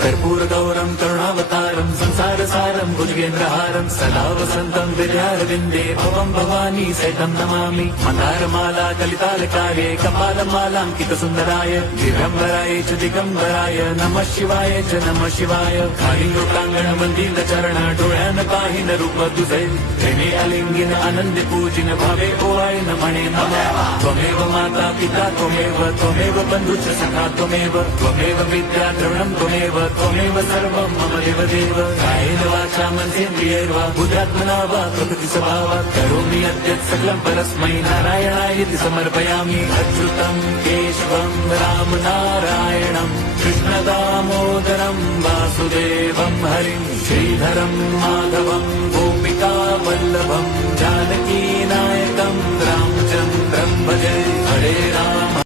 कर्पूरगौरं करुणावतारं संसारसारं भुजगेन्द्रहारं सदा वसन्तं विद्यारविन्दे भवं भवानी सहितं नमामि। मन्दारमाला कलितालकार्ये कपालमालाङ्कितसुन्दराय दिगम्बराय च दिगम्बराय नमः शिवाय च नमः शिवाय। कालिंगोटांगण डोळ्यानं पाहिन रूप तुझे प्रेमे अलिंगिन आनंदे पूजिन भावे ओवाळीन म्हणे नमः। त्वमेव माता पिता त्वमेव बंधुश्च सखा त्वमेव विद्या द्रविणं त्वमेव सर्वं मम देवदेव। कायेन वाचा मनसेन्द्रियैर्वा बुद्ध्यात्मना वा प्रकृति स्वभावात् करोमि यद्यत् सकलं परस्मै नारायणायेति समर्पयामि। अच्युतं केशवं राम नारायणं कृष्णदामोदरं वासुदेवं हरिं श्रीधरं माधवं गोपिका वल्लभं जानकी नायकं रामचन्द्रं भजे। हरे राम